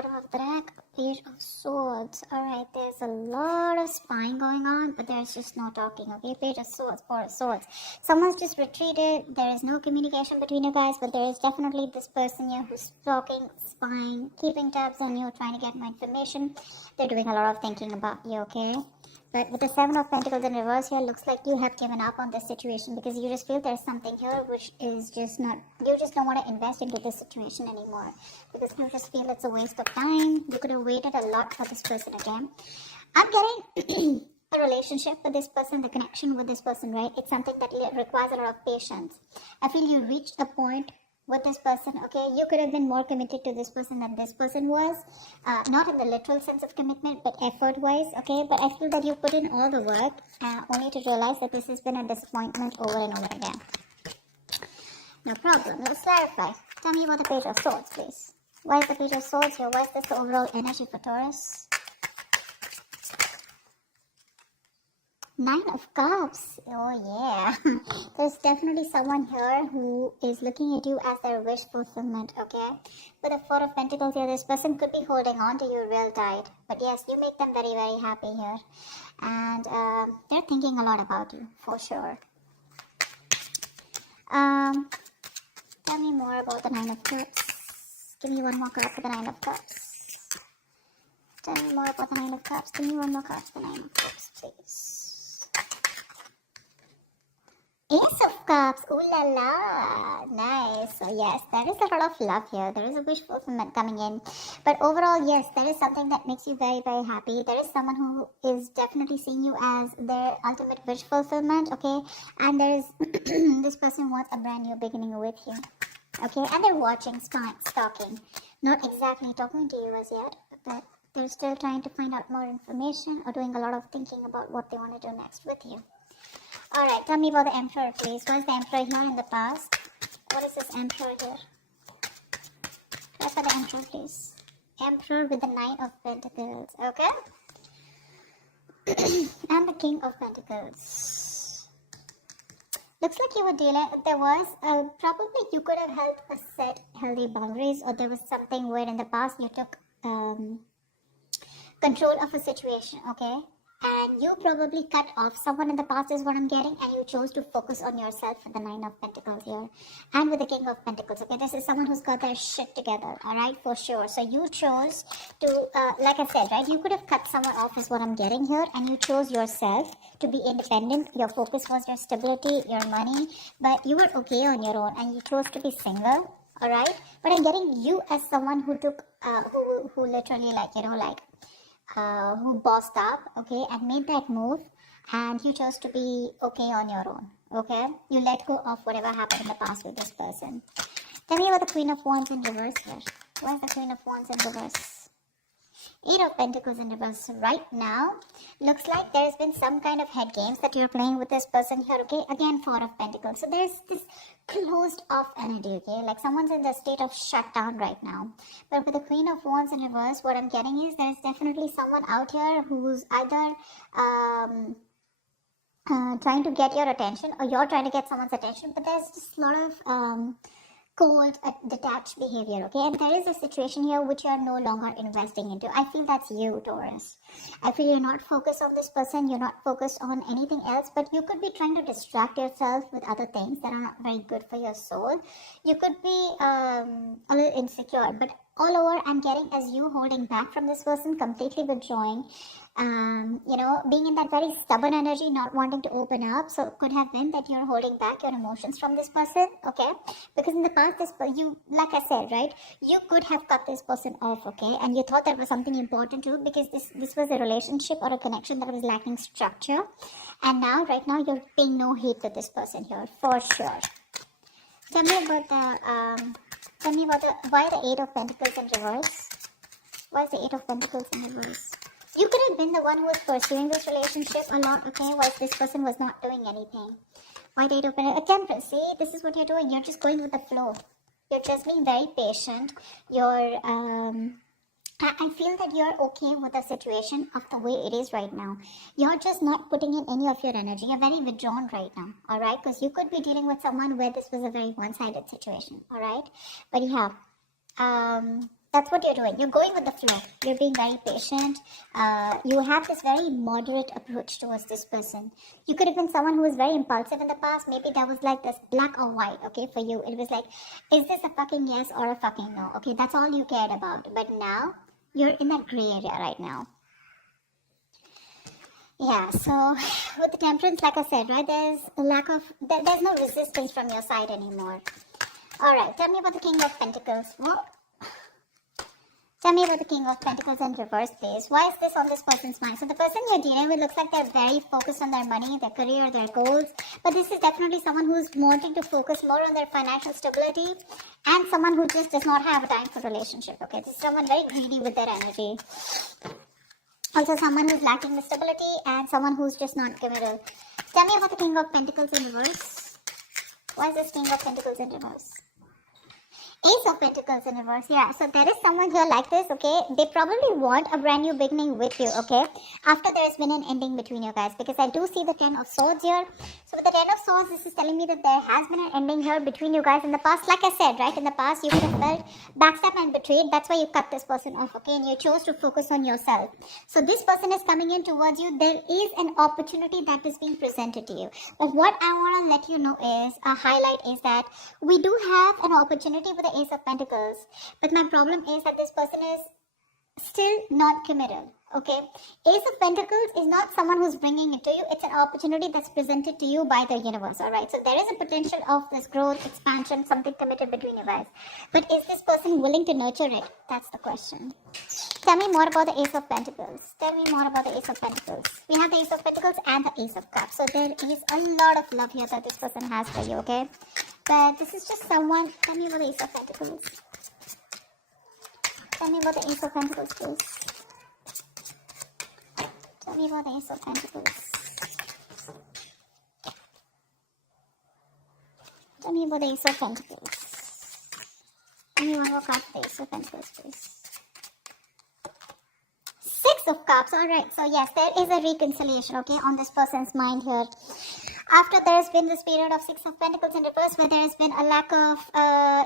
bottom of the deck, Page of Swords. Alright, there's a lot of spying going on, but there's just no talking, okay? Page of Swords, Four of Swords. Someone's just retreated. There is no communication between you guys, but there is definitely this person here who's talking, spying, keeping tabs on you, trying to get more information. They're doing a lot of thinking about you, okay? But with the Seven of Pentacles in reverse here, looks like you have given up on this situation because you just feel there's something here which is just not, you just don't want to invest into this situation anymore because you just feel it's a waste of time. You could have waited a lot for this person again. I'm getting a relationship with this person, the connection with this person, right? It's something that requires a lot of patience. I feel you reached a point with this person, okay? You could have been more committed to this person than this person was. Not in the literal sense of commitment, but effort-wise, okay? But I feel that you put in all the work only to realize that this has been a disappointment over and over again. No problem. Let's clarify. Tell me about the Page of Swords, please. Why is the Page of Swords here? Why is this the overall energy for Taurus? Nine of Cups. Oh yeah. There's definitely someone here who is looking at you as their wish fulfillment, okay? With the Four of Pentacles here, this person could be holding on to you real tight. But yes, you make them very, very happy here. And they're thinking a lot about you, for sure. Tell me more about the Nine of Cups. Give me one more card for the Nine of Cups. Tell me more about the Nine of Cups. Give me one more card for the Nine of Cups, please. Ace of Cups, ooh la la, nice. So yes, there is a lot of love here. There is a wish fulfillment coming in. But overall, yes, there is something that makes you very, very happy. There is someone who is definitely seeing you as their ultimate wish fulfillment, okay? And there is, this person wants a brand new beginning with you, okay? And they're watching, stalking. Not exactly talking to you as yet, but they're still trying to find out more information or doing a lot of thinking about what they want to do next with you. Alright, tell me about the Emperor, please. What is the Emperor here in the past? What is this Emperor here? What's for the Emperor, please? Emperor with the Nine of Pentacles, okay? And the King of Pentacles. Looks like you were dealing, there was, probably you could have held a set healthy boundaries, or there was something where in the past you took control of a situation, okay? And you probably cut off someone in the past is what I'm getting, and you chose to focus on yourself with the Nine of Pentacles here. And with the King of Pentacles, okay? This is someone who's got their shit together, alright? For sure. So you chose to, like I said, right? You could have cut someone off is what I'm getting here, and you chose yourself to be independent. Your focus was your stability, your money, but you were okay on your own, and you chose to be single, alright? But I'm getting you as someone who took, who literally like, you know, like, who bossed up, okay, and made that move, and you chose to be okay on your own, okay? You let go of whatever happened in the past with this person. Tell me about the Queen of Wands in reverse here. Where's the Queen of Wands in reverse? Eight of Pentacles in reverse right now. Looks like there's been some kind of head games that you're playing with this person here, okay? Again, Four of Pentacles. So there's this closed off energy, okay? Like someone's in the state of shutdown right now. But with the Queen of Wands in reverse, what I'm getting is there's definitely someone out here who's either trying to get your attention, or you're trying to get someone's attention, but there's just a lot of cold, detached behavior, okay? And there is a situation here which you are no longer investing into. I feel that's you, Taurus. I feel you're not focused on this person, you're not focused on anything else, but you could be trying to distract yourself with other things that are not very good for your soul. You could be a little insecure, but all over I'm getting as you holding back from this person, completely withdrawing, you know, being in that very stubborn energy, not wanting to open up. So it could have been that you're holding back your emotions from this person, okay? Because in the past, you, like I said, right, you could have cut this person off, okay? And you thought that was something important too, because this was a relationship or a connection that was lacking structure. And now, right now, you're paying no heed to this person here, for sure. Tell me about why the Eight of Pentacles in reverse? Why is the Eight of Pentacles in reverse? You could have been the one who was pursuing this relationship a lot, okay, whilst this person was not doing anything. Why the Eight of Pentacles? Temperance, see, this is what you're doing. You're just going with the flow. You're just being very patient. You're, I feel that you're okay with the situation of the way it is right now. You're just not putting in any of your energy. You're very withdrawn right now, alright? Because you could be dealing with someone where this was a very one-sided situation, alright? But yeah, That's what you're doing. You're going with the flow. You're being very patient. You have this very moderate approach towards this person. You could have been someone who was very impulsive in the past. Maybe that was like this black or white, okay, for you. It was like, is this a fucking yes or a fucking no? Okay, that's all you cared about. But now, you're in that gray area right now. Yeah, so with the temperance, like I said, right, there's a lack of, there's no resistance from your side anymore. All right, tell me about the King of Pentacles. What? Tell me about the King of Pentacles in reverse, please. Why is this on this person's mind? So the person you're dealing with looks like they're very focused on their money, their career, their goals. But this is definitely someone who's wanting to focus more on their financial stability and someone who just does not have a time for relationship. Okay, this is someone very greedy with their energy. Also someone who's lacking the stability and someone who's just not committed. Tell me about the King of Pentacles in reverse. Why is this King of Pentacles in reverse? Ace of Pentacles in reverse. Yeah, so there is someone here like this, okay? They probably want a brand new beginning with you, okay? After there's been an ending between you guys. Because I do see the Ten of Swords here. So with the Ten of Swords, this is telling me that there has been an ending here between you guys in the past. Like I said, right? In the past, you could have felt backstabbed and betrayed. That's why you cut this person off, okay? And you chose to focus on yourself. So this person is coming in towards you. There is an opportunity that is being presented to you. But what I want to let you know is, a highlight is that we do have an opportunity with the Ace of Pentacles, but my problem is that this person is still not committed. Okay, Ace of Pentacles is not someone who's bringing it to you. It's an opportunity that's presented to you by the universe. All right, so there is a potential of this growth, expansion, something committed between you guys, but is this person willing to nurture it? That's the question. Tell me more about the Ace of Pentacles. Tell me more about the Ace of Pentacles. We have the Ace of Pentacles and the Ace of Cups, so there is a lot of love here that this person has for you. Okay, but this is just someone. Tell me about the Ace of Pentacles. Tell me about the Ace of Pentacles, please. Tell me about the Ace of Pentacles. Tell me about the Ace of Pentacles. Tell me one more card for the Ace of Pentacles, please. Six of Cups. Alright, so yes, there is a reconciliation, okay, on this person's mind here. After there's been this period of Six of Pentacles in reverse where there's been a lack of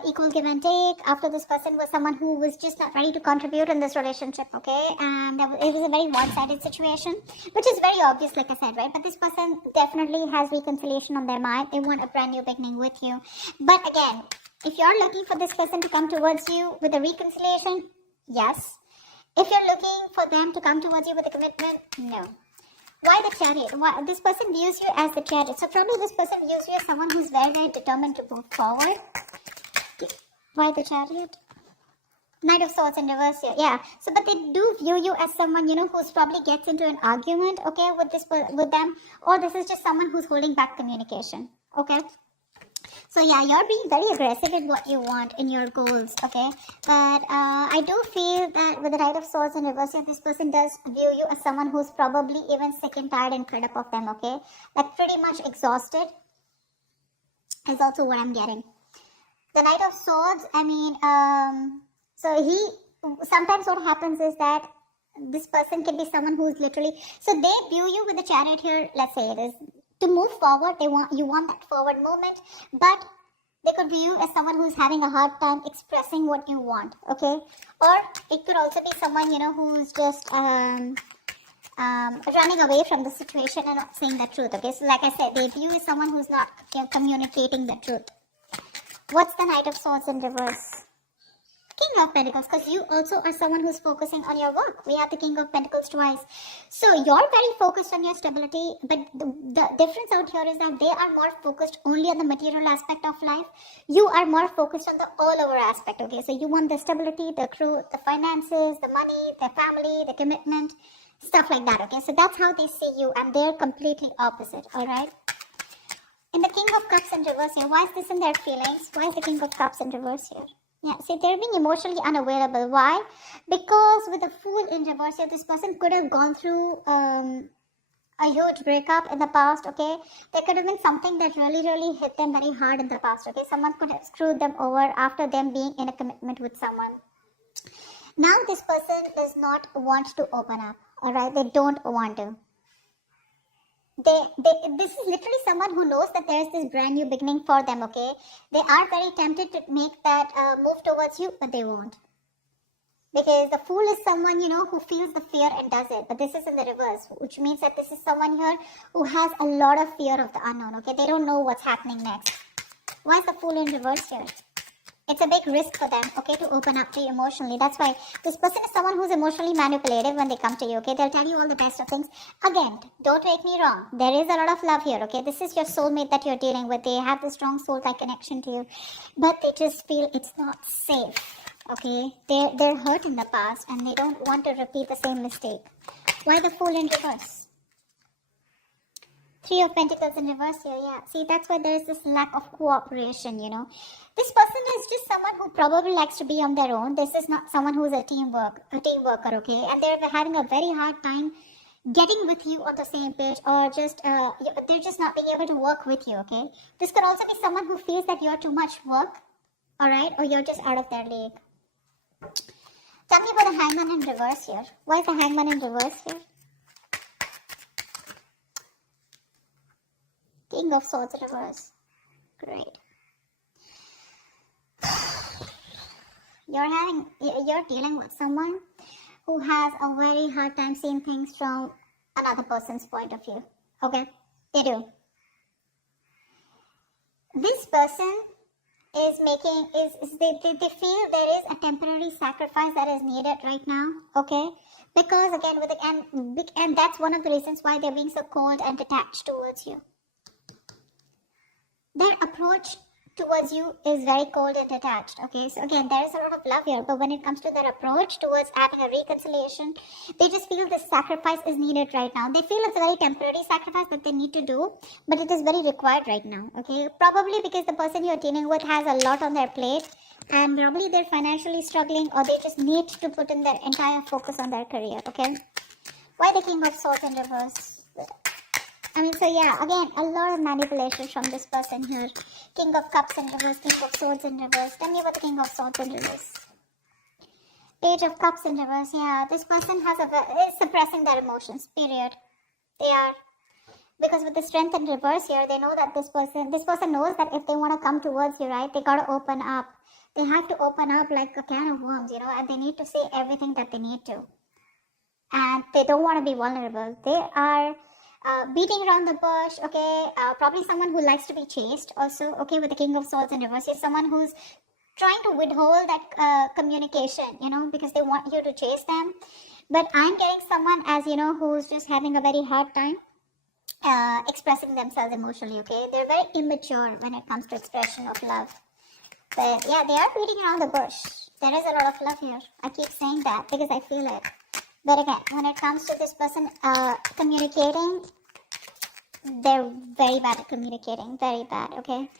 equal give and take, after this person was someone who was just not ready to contribute in this relationship, okay, and it was a very one-sided situation, which is very obvious, like I said, right? But this person definitely has reconciliation on their mind. They want a brand new beginning with you. But again, if you're looking for this person to come towards you with a reconciliation, yes. If you're looking for them to come towards you with a commitment, no. Why the Chariot? Why, this person views you as the Chariot. So probably this person views you as someone who's very, very determined to move forward. Why the Chariot? Knight of Swords in reverse here. Yeah. So, but they do view you as someone, you know, who's probably gets into an argument, okay, with them. Or this is just someone who's holding back communication, okay. So yeah, you're being very aggressive in what you want in your goals, okay? But I do feel that with the Knight of Swords in reverse, this person does view you as someone who's probably even sick and tired and fed up of them, okay? Like pretty much exhausted is also what I'm getting. The Knight of Swords, I mean, sometimes what happens is that this person can be someone who's literally, so they view you with the Chariot here, let's say it is, to move forward, you want that forward movement, but they could view you as someone who's having a hard time expressing what you want, okay? Or it could also be someone, you know, who's just running away from the situation and not saying the truth, okay? So like I said, they view you as someone who's not communicating the truth. What's the Knight of Swords in reverse? King of Pentacles, because you also are someone who's focusing on your work. We have the King of Pentacles twice. So you're very focused on your stability, but the difference out here is that they are more focused only on the material aspect of life. You are more focused on the all-over aspect, okay? So you want the stability, the growth, the finances, the money, the family, the commitment, stuff like that, okay? So that's how they see you, and they're completely opposite, all right? In the King of Cups in reverse here, why is this in their feelings? Why is the King of Cups in reverse here? Yeah, see, they're being emotionally unavailable. Why? Because with the Fool in reverse here, this person could have gone through a huge breakup in the past, okay? There could have been something that really hit them very hard in the past, okay? Someone could have screwed them over after them being in a commitment with someone. Now this person does not want to open up, alright? They don't want to. This is literally someone who knows that there is this brand new beginning for them, okay? They are very tempted to make that move towards you, but they won't. Because the fool is someone, who feels the fear and does it. But this is in the reverse, which means that this is someone here who has a lot of fear of the unknown, okay? They don't know what's happening next. Why is the fool in reverse here? It's a big risk for them, okay, to open up to you emotionally. That's why this person is someone who's emotionally manipulative when they come to you, okay? They'll tell you all the best of things. Again, don't take me wrong. There is a lot of love here, okay? This is your soulmate that you're dealing with. They have the strong soul-like connection to you. But they just feel it's not safe, okay? They're hurt in the past and they don't want to repeat the same mistake. Why the fool in reverse? Three of Pentacles in reverse here, yeah. See, that's why there is this lack of cooperation, This person is just someone who probably likes to be on their own. This is not someone who's a team worker, okay? And they're having a very hard time getting with you on the same page, or just they're just not being able to work with you, okay? This could also be someone who feels that you're too much work, all right? Or you're just out of their league. Tell me about the Hangman in reverse here. Why is the Hangman in reverse here? King of Swords in reverse. Great. You're dealing with someone who has a very hard time seeing things from another person's point of view. Okay? They do. This person is making, they feel there is a temporary sacrifice that is needed right now. Okay? Because again, and that's one of the reasons why they're being so cold and detached towards you. Their approach towards you is very cold and detached, okay? So again, there is a lot of love here, but when it comes to their approach towards having a reconciliation, they just feel this sacrifice is needed right now. They feel it's a very temporary sacrifice that they need to do, but it is very required right now, okay? Probably because the person you're dealing with has a lot on their plate, and probably they're financially struggling, or they just need to put in their entire focus on their career, okay? Why the King of Swords in reverse? So yeah, again, a lot of manipulation from this person here. King of Cups in reverse, King of Swords in reverse. Tell me about the King of Swords in reverse. Page of Cups in reverse, yeah. This person is suppressing their emotions, period. They are. Because with the Strength in reverse here, they know that this person knows that if they want to come towards you, right, they got to open up. They have to open up like a can of worms, and they need to say everything that they need to. And they don't want to be vulnerable. They are beating around the bush, okay? Probably someone who likes to be chased also, okay? With the King of Swords in reverse, is someone who's trying to withhold that communication, because they want you to chase them. But I'm getting someone as, who's just having a very hard time expressing themselves emotionally, okay? They're very immature when it comes to expression of love. But yeah, they are beating around the bush. There is a lot of love here. I keep saying that because I feel it. But again, when it comes to this person communicating, they're very bad at communicating. Very bad, okay?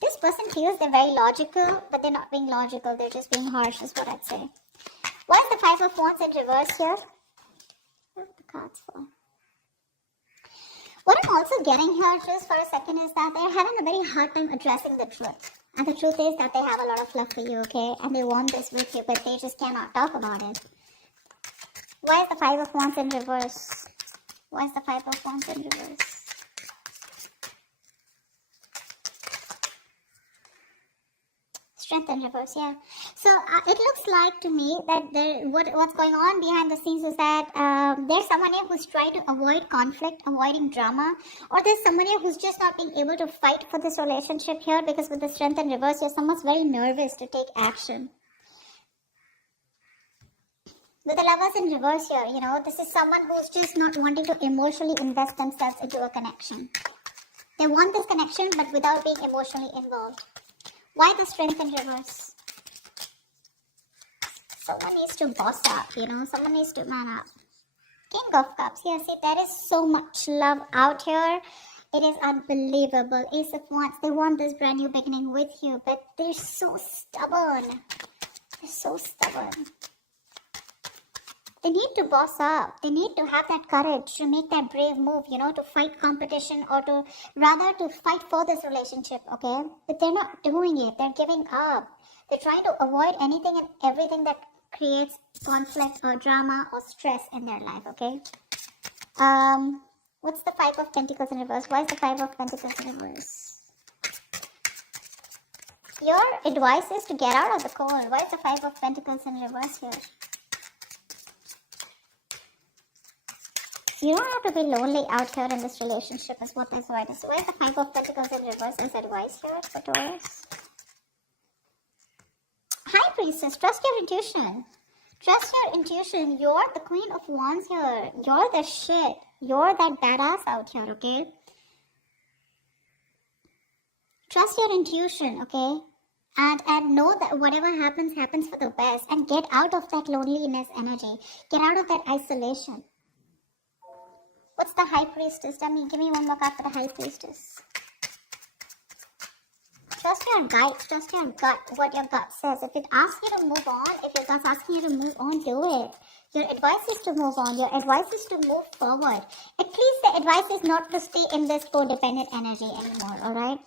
This person feels they're very logical, but they're not being logical. They're just being harsh, is what I'd say. Why is the Five of Wands in reverse here? What are the cards for? What I'm also getting here, just for a second, is that they're having a very hard time addressing the truth. And the truth is that they have a lot of love for you, okay? And they want this with you, but they just cannot talk about it. Why is the Five of Wands in reverse? Why is the Five of Wands in reverse? Strength in reverse, yeah. So it looks like to me that what's going on behind the scenes is that there's someone here who's trying to avoid conflict, avoiding drama, or there's someone here who's just not being able to fight for this relationship here, because with the Strength in reverse, here, someone's very nervous to take action. With the Lovers in reverse here, this is someone who's just not wanting to emotionally invest themselves into a connection. They want this connection, but without being emotionally involved. Why the Strength in reverse? Someone needs to boss up, someone needs to man up. King of Cups, yeah, see, there is so much love out here. It is unbelievable. Ace of Wands, they want this brand new beginning with you, but they're so stubborn. They're so stubborn. They need to boss up. They need to have that courage to make that brave move, to fight competition, or to fight for this relationship, okay? But they're not doing it. They're giving up. They're trying to avoid anything and everything that creates conflict or drama or stress in their life, okay? What's the Five of Pentacles in reverse? Why is the Five of Pentacles in reverse? Your advice is to get out of the cold. Why is the Five of Pentacles in reverse here? You don't have to be lonely out here in this relationship is what this word is. So why is the Five of Pentacles in reverse as advice here for Taurus? High Priestess, trust your intuition. Trust your intuition. You're the Queen of Wands here. You're the shit. You're that badass out here, okay? Trust your intuition, okay? And know that whatever happens, happens for the best. And get out of that loneliness energy. Get out of that isolation. What's the High Priestess? Give me one more card for the High Priestess. Trust your gut. Trust your gut. What your gut says. If it asks you to move on, if your gut's asking you to move on, do it. Your advice is to move on. Your advice is to move forward. At least the advice is not to stay in this codependent energy anymore, alright?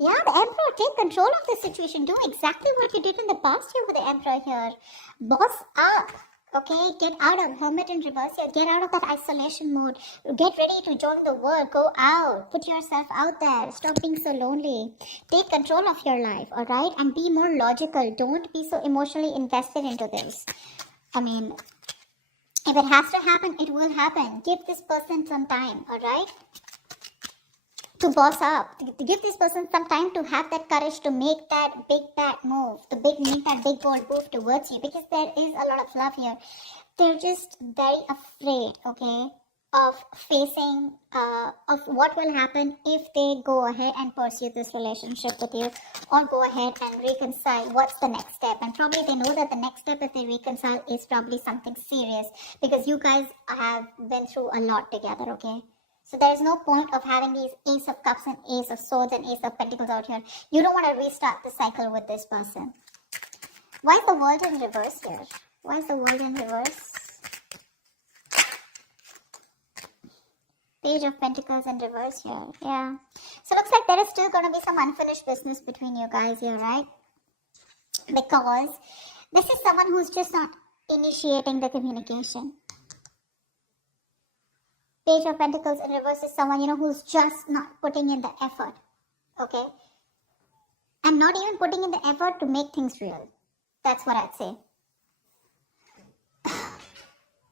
Yeah, the Emperor, take control of the situation. Do exactly what you did in the past here with the Emperor here. Boss up. Okay, get out of Hermit in reverse here. Get out of that isolation mode. Get ready to join the world. Go out. Put yourself out there. Stop being so lonely. Take control of your life, alright? And be more logical. Don't be so emotionally invested into this. I mean, if it has to happen, it will happen. Give this person some time, alright? To boss up. To give this person some time to have that courage to make that big bad move. Make that big bold move towards you. Because there is a lot of love here. They're just very afraid, okay, of facing, of what will happen if they go ahead and pursue this relationship with you. Or go ahead and reconcile. What's the next step? And probably they know that the next step if they reconcile is probably something serious. Because you guys have been through a lot together, okay? So there is no point of having these Ace of Cups and Ace of Swords and Ace of Pentacles out here. You don't want to restart the cycle with this person. Why is the World in reverse here? Why is the World in reverse? Page of Pentacles in reverse here. Yeah. So it looks like there is still going to be some unfinished business between you guys here, right? Because this is someone who's just not initiating the communication. Page of Pentacles in reverse is someone, who's just not putting in the effort. Okay? And not even putting in the effort to make things real. That's what I'd say.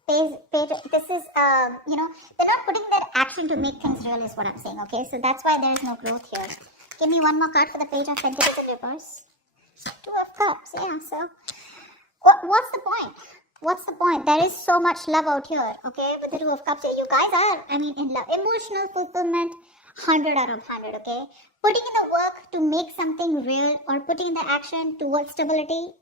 This is, they're not putting their action to make things real is what I'm saying, okay? So that's why there is no growth here. Give me one more card for the Page of Pentacles in reverse. Two of Cups, yeah, so. What's the point? What's the point? There is so much love out here, okay? With the Two of Cups, you guys are, in love. Emotional fulfillment, 100 out of 100, okay? Putting in the work to make something real or putting in the action towards stability,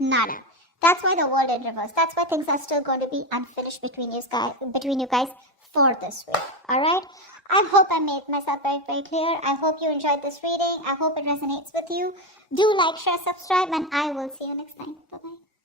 nada. That's why the World in reverse. That's why things are still going to be unfinished between you guys for this week, alright? I hope I made myself very, very clear. I hope you enjoyed this reading. I hope it resonates with you. Do like, share, subscribe, and I will see you next time. Bye-bye.